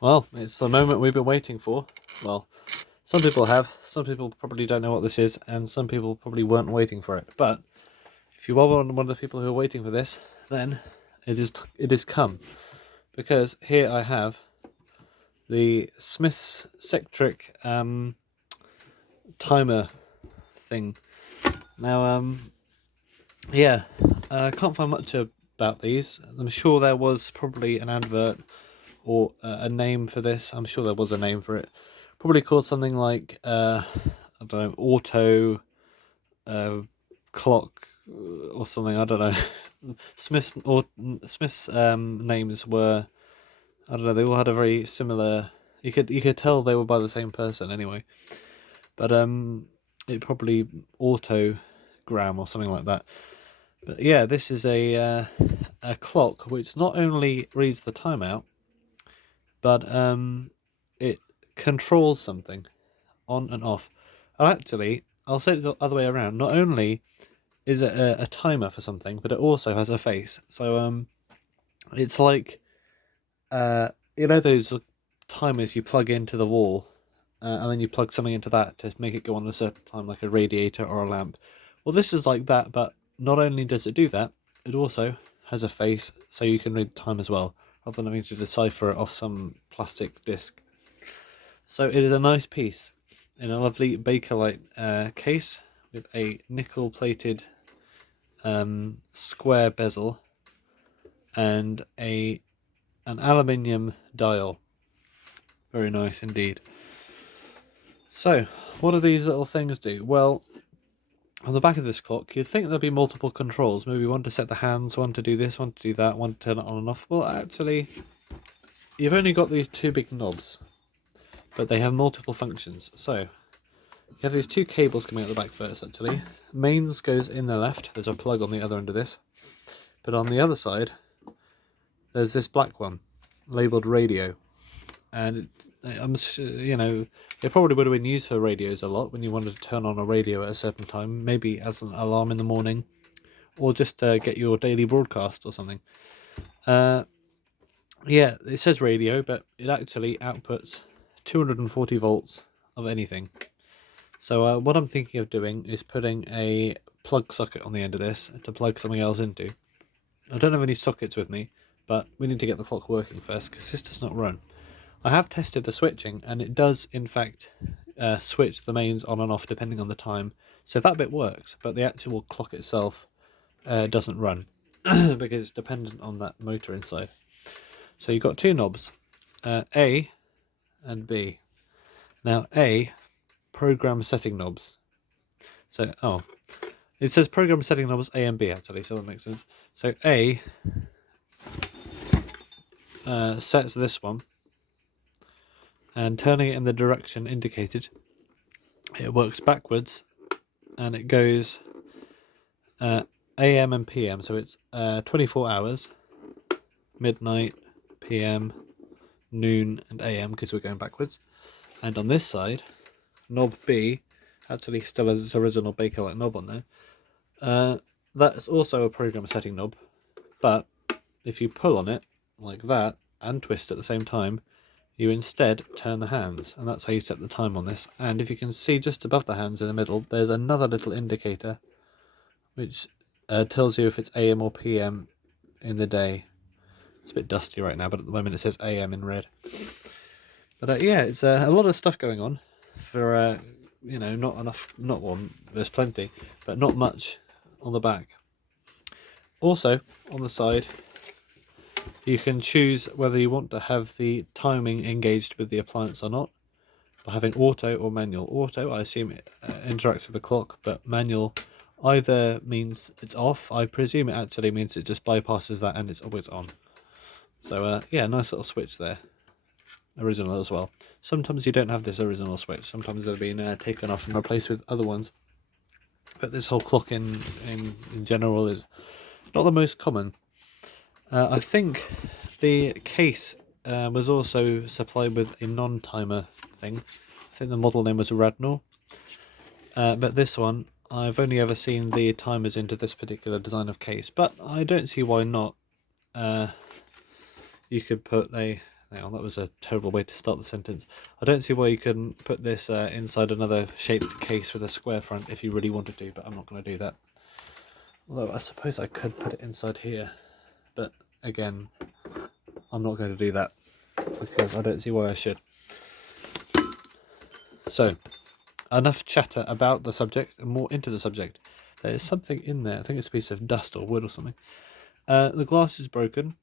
Well, it's the moment we've been waiting for. Well, some people have, some people probably don't know what this is, and some people probably weren't waiting for it. But if you are one of the people who are waiting for this, then it is come. Because here I have the Smith's Sectric timer thing. Now, yeah, I can't find much about these. I'm sure there was probably an advert or a name for this. I'm sure there was a name for it. Probably called something like I don't know, auto clock or something. I don't know. Smith's names were, I don't know. They all had a very similar. You could tell they were by the same person anyway. But it probably autogram or something like that. But yeah, this is a clock which not only reads the time out, but it controls something on and off. Actually, I'll say it the other way around. Not only is it a timer for something, but it also has a face. So it's like you know those timers you plug into the wall, and then you plug something into that to make it go on a certain time, like a radiator or a lamp. Well, this is like that, but not only does it do that, it also has a face, so you can read the time as well, rather than having to decipher it off some plastic disc. So it is a nice piece in a lovely Bakelite case with a nickel-plated square bezel and an aluminium dial. Very nice indeed. So, what do these little things do? Well, on the back of this clock, you'd think there'd be multiple controls. Maybe one to set the hands, one to do this, one to do that, one to turn it on and off. Well, actually, you've only got these two big knobs, but they have multiple functions. So, you have these two cables coming out the back first, actually. Mains goes in the left. There's a plug on the other end of this. But on the other side, there's this black one, labelled radio. And it probably would have been used for radios a lot when you wanted to turn on a radio at a certain time, maybe as an alarm in the morning, or just to get your daily broadcast or something. Yeah, it says radio, but it actually outputs 240 volts of anything. So what I'm thinking of doing is putting a plug socket on the end of this to plug something else into. I don't have any sockets with me, but we need to get the clock working first because this does not run. I have tested the switching, and it does, in fact, switch the mains on and off depending on the time. So that bit works, but the actual clock itself doesn't run because it's dependent on that motor inside. So you've got two knobs, A and B. Now, A, program setting knobs. So, it says program setting knobs A and B, actually, so that makes sense. So A sets this one, and turning it in the direction indicated, it works backwards, and it goes AM and PM, so it's 24 hours, midnight, PM, noon, and AM, because we're going backwards. And on this side, knob B actually still has its original Bakelite knob on there. That's also a program setting knob, but if you pull on it like that and twist at the same time, you instead turn the hands, and that's how you set the time on this. And if you can see just above the hands in the middle, there's another little indicator which tells you if it's AM or PM in the day. It's a bit dusty right now, but at the moment it says AM in red. But yeah, it's a lot of stuff going on for not enough. Not one. There's plenty, but not much on the back. Also on the side, you can choose whether you want to have the timing engaged with the appliance or not, by having auto or manual. Auto, I assume it interacts with the clock, but manual either means it's off. I presume it actually means it just bypasses that and it's always on. So yeah, nice little switch there. Original as well. Sometimes you don't have this original switch. Sometimes they've been taken off and replaced with other ones. But this whole clock in general is not the most common. I think the case was also supplied with a non-timer thing. I think the model name was Radnor. But this one, I've only ever seen the timers into this particular design of case. But I don't see why not. You could put Hang on, that was a terrible way to start the sentence. I don't see why you couldn't put this inside another shaped case with a square front if you really wanted to, but I'm not going to do that. Although I suppose I could put it inside here, but again, I'm not going to do that because I don't see why I should. So, enough chatter about the subject and more into the subject. There is something in there. I think it's a piece of dust or wood or something. The glass is broken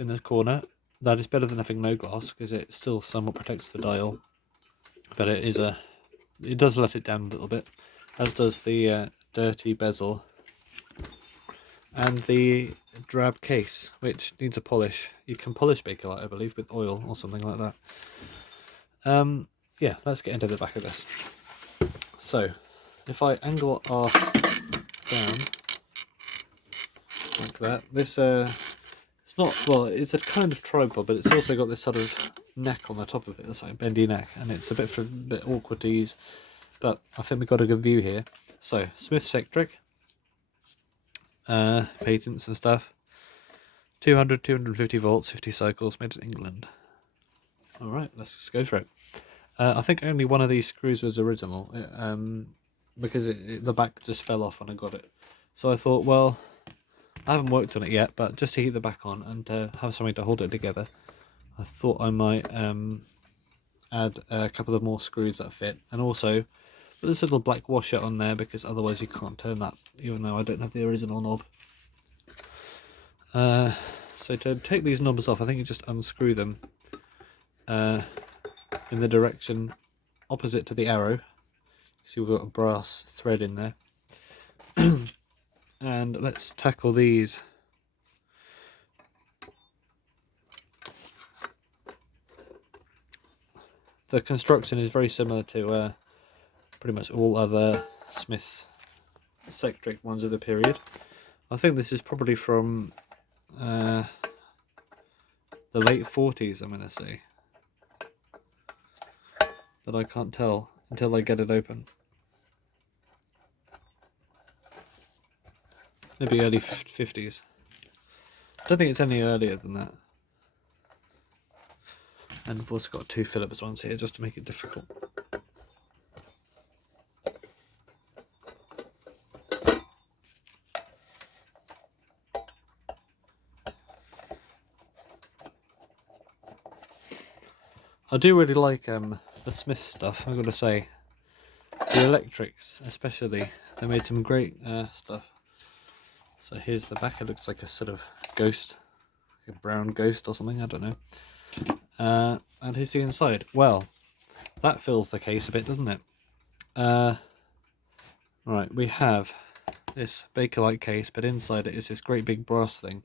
in the corner. That is better than having no glass because it still somewhat protects the dial, but it does let it down a little bit, as does the dirty bezel and the drab case, which needs a polish. You can polish Bakelite, I believe, with oil or something like that. Yeah, let's get into the back of this. So, if I angle our down like that, this it's not, well, it's a kind of tripod, but it's also got this sort of neck on the top of it. It's like a bendy neck, and it's a bit awkward to use, but I think we've got a good view here. So, Smith's Electric, patents and stuff, 200, 250 volts, 50 cycles, made in England. Alright, let's just go for it. I think only one of these screws was original, because the back just fell off when I got it. So I thought, well, I haven't worked on it yet, but just to keep the back on and to have something to hold it together, I thought I might add a couple of more screws that fit, and also put this little black washer on there because otherwise you can't turn that, even though I don't have the original knob. So to take these knobs off, I think you just unscrew them in the direction opposite to the arrow. See, we've got a brass thread in there. And let's tackle these. The construction is very similar to pretty much all other Smith's Electric ones of the period. I think this is probably from the late 40s, I'm going to say. But I can't tell until I get it open. Maybe early 50s. I don't think it's any earlier than that. And I've also got 2 Phillips ones here just to make it difficult. I do really like the Smith stuff, I've got to say. The electrics especially, they made some great stuff. So here's the back. It looks like a sort of ghost, like a brown ghost or something, I don't know. And here's the inside. Well, that fills the case a bit, doesn't it? Right, we have this Bakelite case, but inside it is this great big brass thing.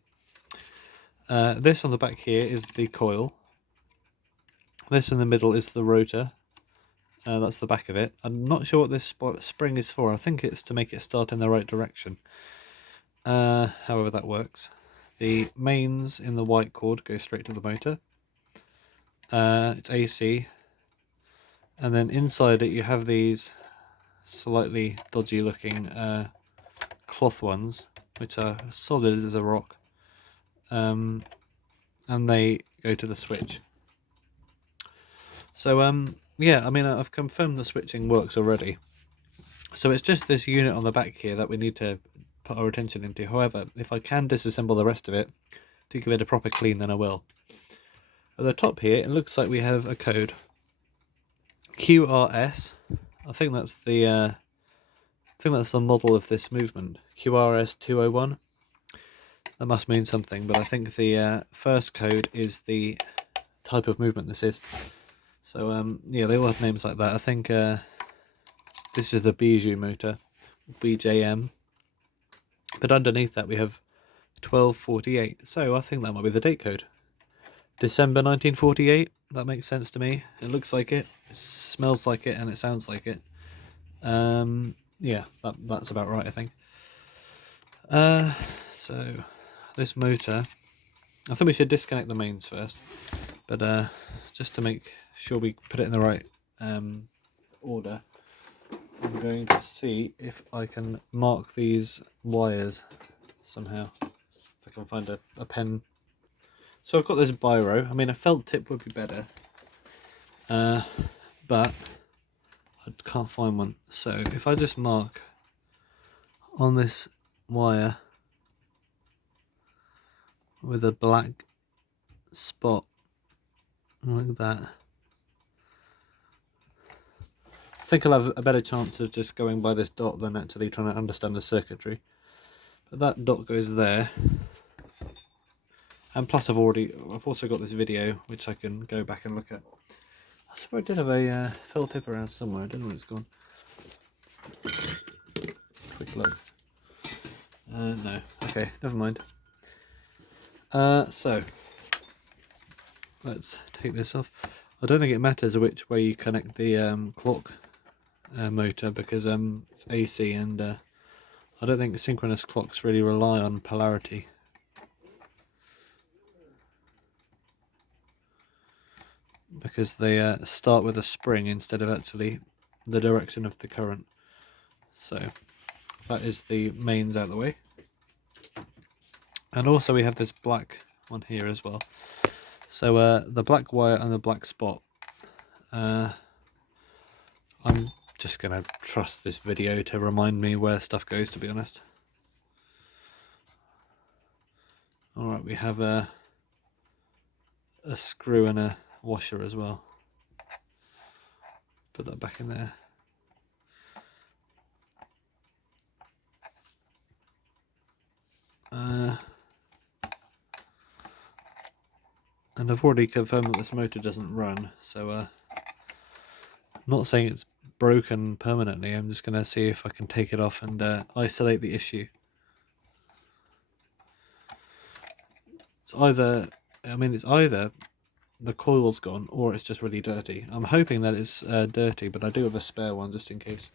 This on the back here is the coil. This in the middle is the rotor. That's the back of it. I'm not sure what this spring is for. I think it's to make it start in the right direction. However that works. The mains in the white cord go straight to the motor. It's AC. And then inside it you have these slightly dodgy looking cloth ones, which are solid as a rock. And they go to the switch. So yeah, I mean, I've confirmed the switching works already. So it's just this unit on the back here that we need to put our attention into. However, if I can disassemble the rest of it to give it a proper clean, then I will. At the top here, it looks like we have a code. QRS. I think that's the model of this movement. QRS 201. That must mean something, but I think the first code is the type of movement this is. So yeah, they all have names like that. I think this is the Bijou motor, BJM. But underneath that we have 1248. So I think that might be the date code. December 1948. That makes sense to me. It looks like it. It smells like it, and it sounds like it. Yeah, that's about right, I think. So this motor, I think we should disconnect the mains first, but just to make sure we put it in the right order, I'm going to see if I can mark these wires somehow. If I can find a pen So I've got this biro. I mean, a felt tip would be better, but I can't find one. So if I just mark on this wire with a black spot like that, I think I'll have a better chance of just going by this dot than actually trying to understand the circuitry. But that dot goes there. And plus I've also got this video which I can go back and look at. I suppose I did have a felt tip around somewhere. I don't know where it's gone. Quick look. No. Okay, never mind. So let's take this off. I don't think it matters which way you connect the clock motor, because it's AC, and I don't think synchronous clocks really rely on polarity. Because they start with a spring instead of actually the direction of the current. So that is the mains out of the way. And also we have this black one here as well. So the black wire and the black spot. I'm just going to trust this video to remind me where stuff goes, to be honest. Alright, we have a screw and a washer as well. Put that back in there. And I've already confirmed that this motor doesn't run, so I'm not saying it's broken permanently. I'm just going to see if I can take it off and isolate the issue. It's either the coil's gone or it's just really dirty. I'm hoping that it's dirty, but I do have a spare one just in case.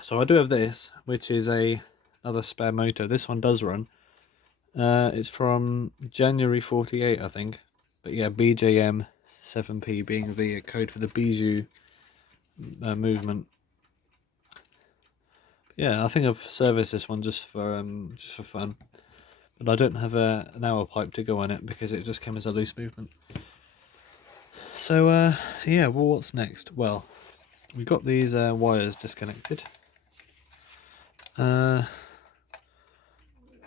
So I do have this, which is another spare motor. This one does run. It's from January 48, I think. But yeah, BJM 7P being the code for the Bijou movement. Yeah, I think I've serviced this one just for fun. But I don't have an hour pipe to go on it because it just came as a loose movement. So yeah, well, what's next? Well, we got these wires disconnected. I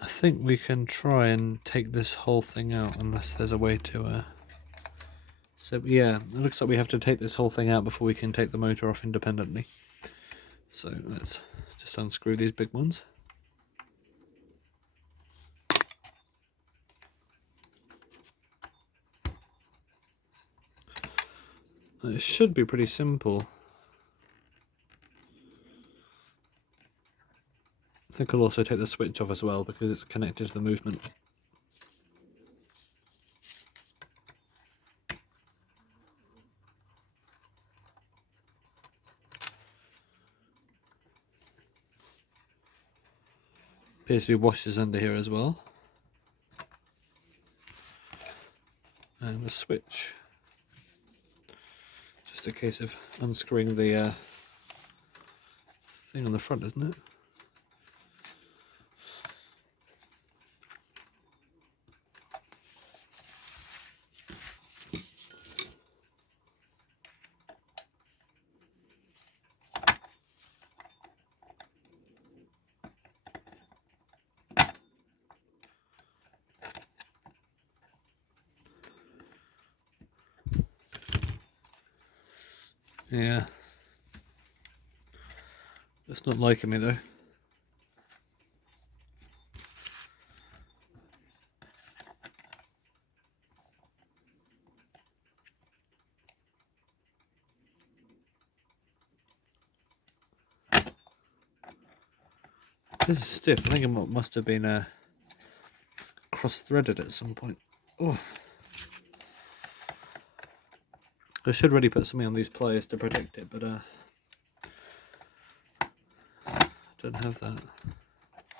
think we can try and take this whole thing out unless there's a way to... So yeah, it looks like we have to take this whole thing out before we can take the motor off independently. So let's just unscrew these big ones. It should be pretty simple. I think I'll also take the switch off as well because it's connected to the movement. Appears to be washers under here as well. And the switch. Just a case of unscrewing the thing on the front, isn't it? Yeah. It's not liking me though. This is stiff. I think it must have been cross-threaded at some point. Oh. I should really put something on these pliers to protect it, but I don't have that.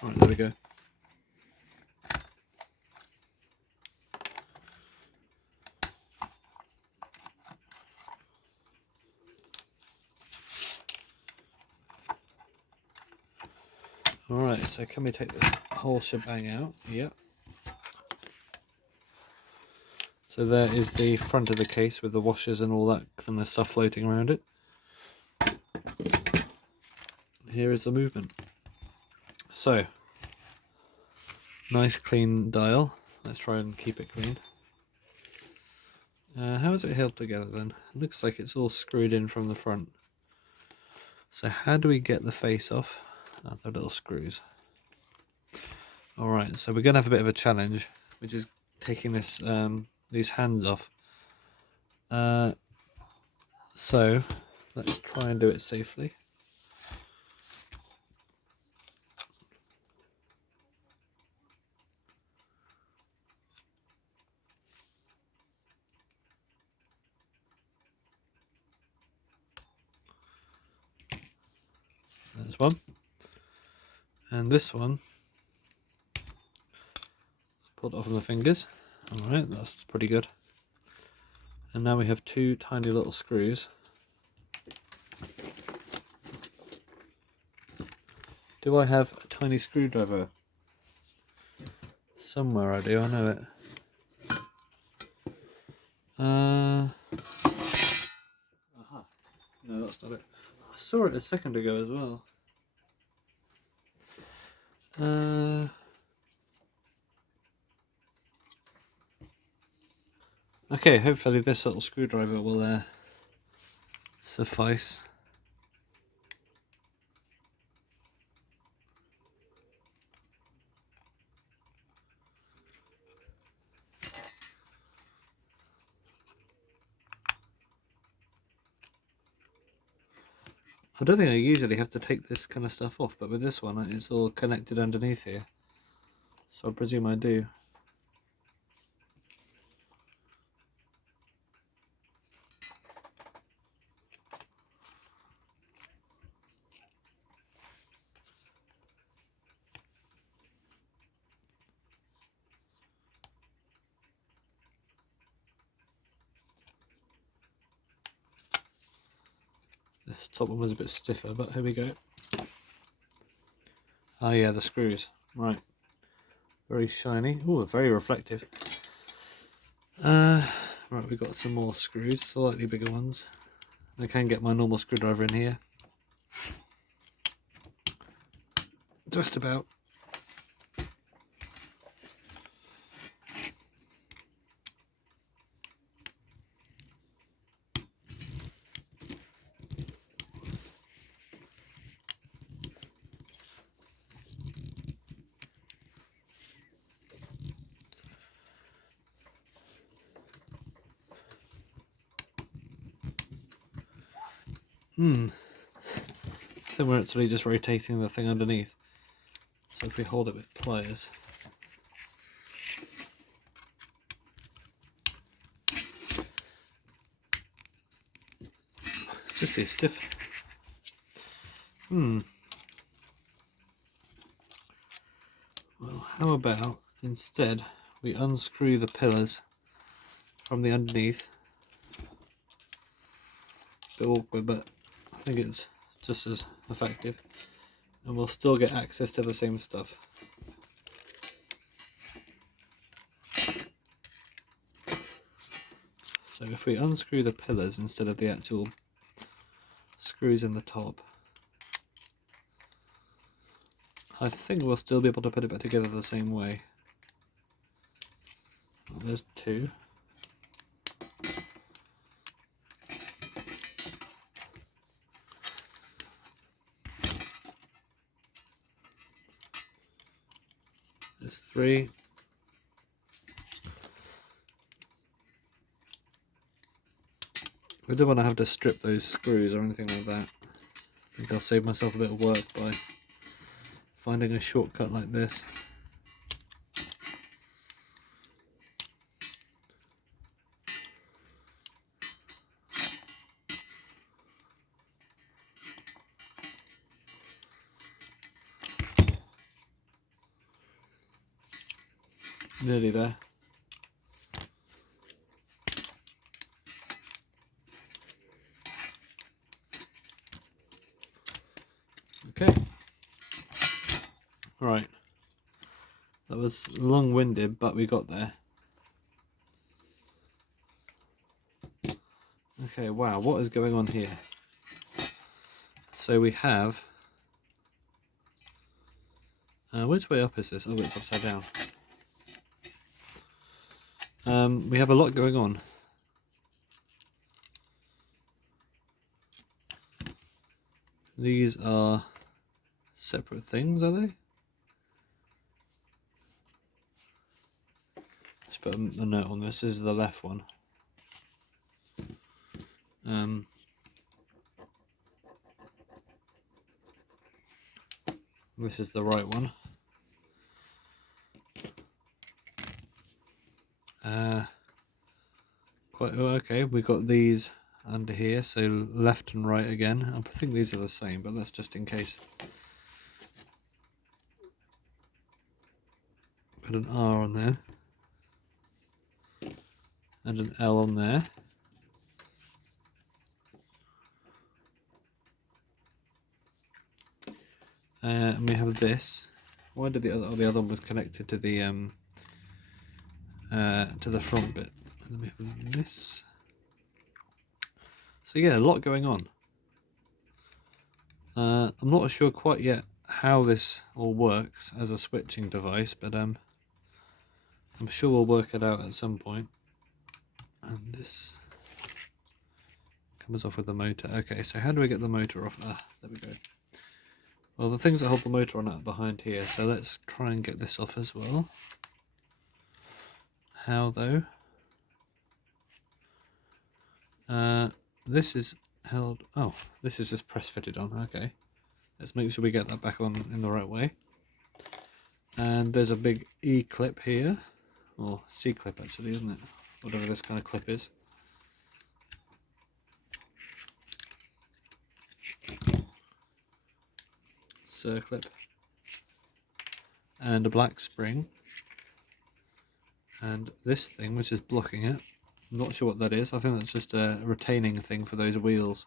Alright, there we go. Alright, so can we take this whole shebang out? Yep. So there is the front of the case with the washers and all that kind of stuff floating around it. Here is the movement. So, nice clean dial. Let's try and keep it clean. How is it held together then? It looks like it's all screwed in from the front. So how do we get the face off? Oh, the little screws. Alright, so we're going to have a bit of a challenge, which is taking this these hands off. So let's try and do it safely. There's one. And this one, pulled off of the fingers. Alright, that's pretty good. And now we have two tiny little screws. Do I have a tiny screwdriver? Somewhere I do, I know it. Aha. No, that's not it. I saw it a second ago as well. Okay, hopefully this little screwdriver will suffice. I don't think I usually have to take this kind of stuff off, but with this one it's all connected underneath here. So I presume I do. This top one was a bit stiffer, but here we go. Oh yeah, the screws. Right. Very shiny. Oh, very reflective. Right, we've got some more screws, slightly bigger ones. I can get my normal screwdriver in here. Just about. Then we're actually just rotating the thing underneath. So if we hold it with pliers. It's just too stiff. Well, how about instead we unscrew the pillars from the underneath. A bit awkward, but I think it's just as effective. And we'll still get access to the same stuff. So if we unscrew the pillars instead of the actual screws in the top, I think we'll still be able to put it back together the same way. Well, there's two. There's three. I don't want to have to strip those screws or anything like that. I think I'll save myself a bit of work by finding a shortcut like this. Nearly there. Okay. Right. That was long-winded, but we got there. Okay, wow, what is going on here? So we have... which way up is this? Oh, it's upside down. We have a lot going on. These are separate things, are they? Let's put a note on this. This is the left one. This is the right one. Okay, we've got these under here, so left and right again. I think these are the same, but that's just in case. Put an R on there. And an L on there. And we have this. Why did the other one was connected to the front bit? And then we have this. So yeah, a lot going on. I'm not sure quite yet how this all works as a switching device, but I'm sure we'll work it out at some point. And this comes off with the motor. Okay, so how do we get the motor off? Ah, there we go. Well, the things that hold the motor on are behind here, so let's try and get this off as well. How though? This is held... Oh, this is just press fitted on. Okay. Let's make sure we get that back on in the right way. And there's a big E clip here. Or C clip actually, isn't it? Whatever this kind of clip is. Circlip. And a black spring. And this thing, which is blocking it. I'm not sure what that is. I think that's just a retaining thing for those wheels.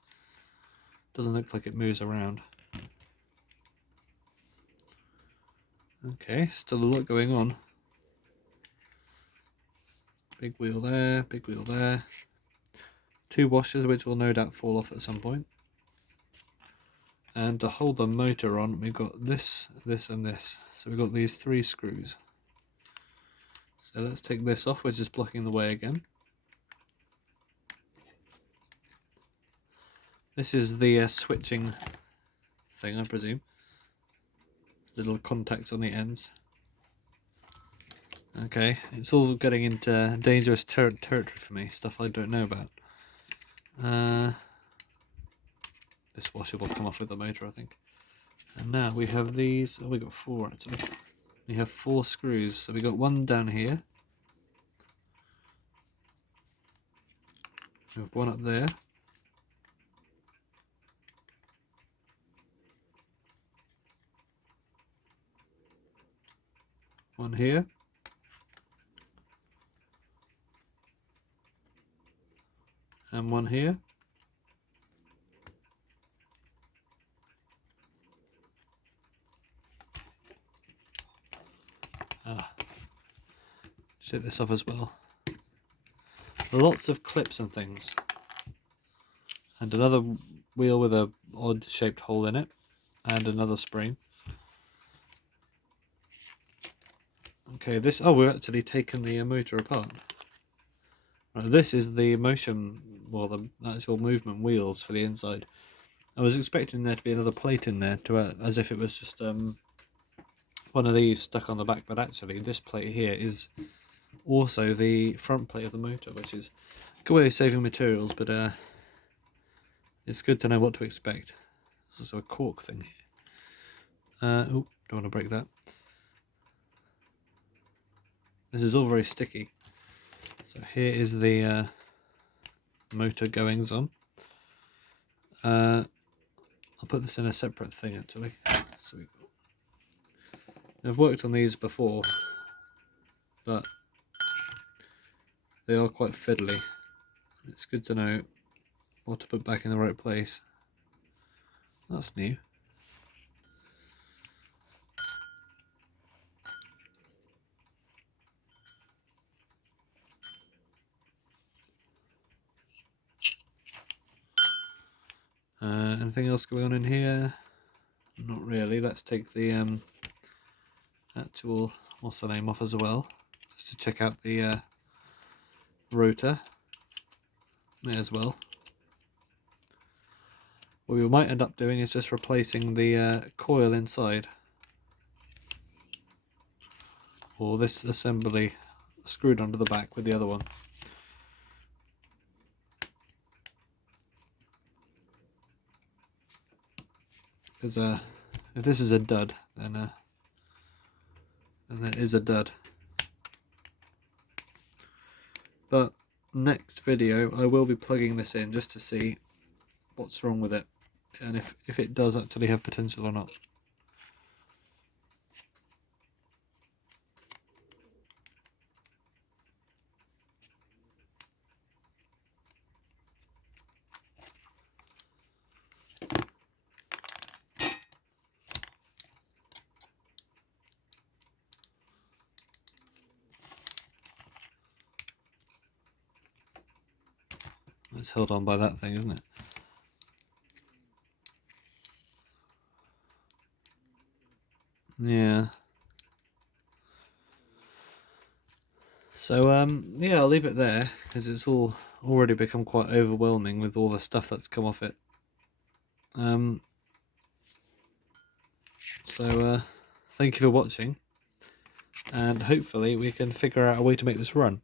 Doesn't look like it moves around. Okay, still a lot going on. Big wheel there, big wheel there. 2 washers which will no doubt fall off at some point. And to hold the motor on, we've got this, this and this. So we've got these 3 screws. So let's take this off, which is blocking the way again. This is the switching thing, I presume. Little contacts on the ends. Okay, it's all getting into dangerous territory for me, stuff I don't know about. This washer will come off with the motor, I think. And now we have these, oh, we got 4 actually. We have 4 screws, so we got 1 down here. We have 1 up there. One here. And 1 here. Take this off as well. Lots of clips and things. And another wheel with a odd shaped hole in it. And another spring. Okay, this... Oh, we've actually taken the motor apart. Right, this is the motion... Well, the actual movement wheels for the inside. I was expecting there to be another plate in there, as if it was just one of these stuck on the back, but actually this plate here is also the front plate of the motor, which is a good way of saving materials, but it's good to know what to expect. There's also a cork thing here. Oh, don't want to break that. This is all very sticky. So here is the motor goings on. I'll put this in a separate thing actually. So I've worked on these before, but they are quite fiddly. It's good to know what to put back in the right place. That's new. Anything else going on in here? Not really. Let's take the actual, what's the name, off as well, just to check out the rotor. May as well. What we might end up doing is just replacing the coil inside, or this assembly screwed onto the back with the other one. Because if this is a dud, then it is a dud. But next video I will be plugging this in just to see what's wrong with it, and if it does actually have potential or not. It's held on by that thing, isn't it? Yeah. So yeah, I'll leave it there because it's all already become quite overwhelming with all the stuff that's come off it. So thank you for watching, and hopefully we can figure out a way to make this run.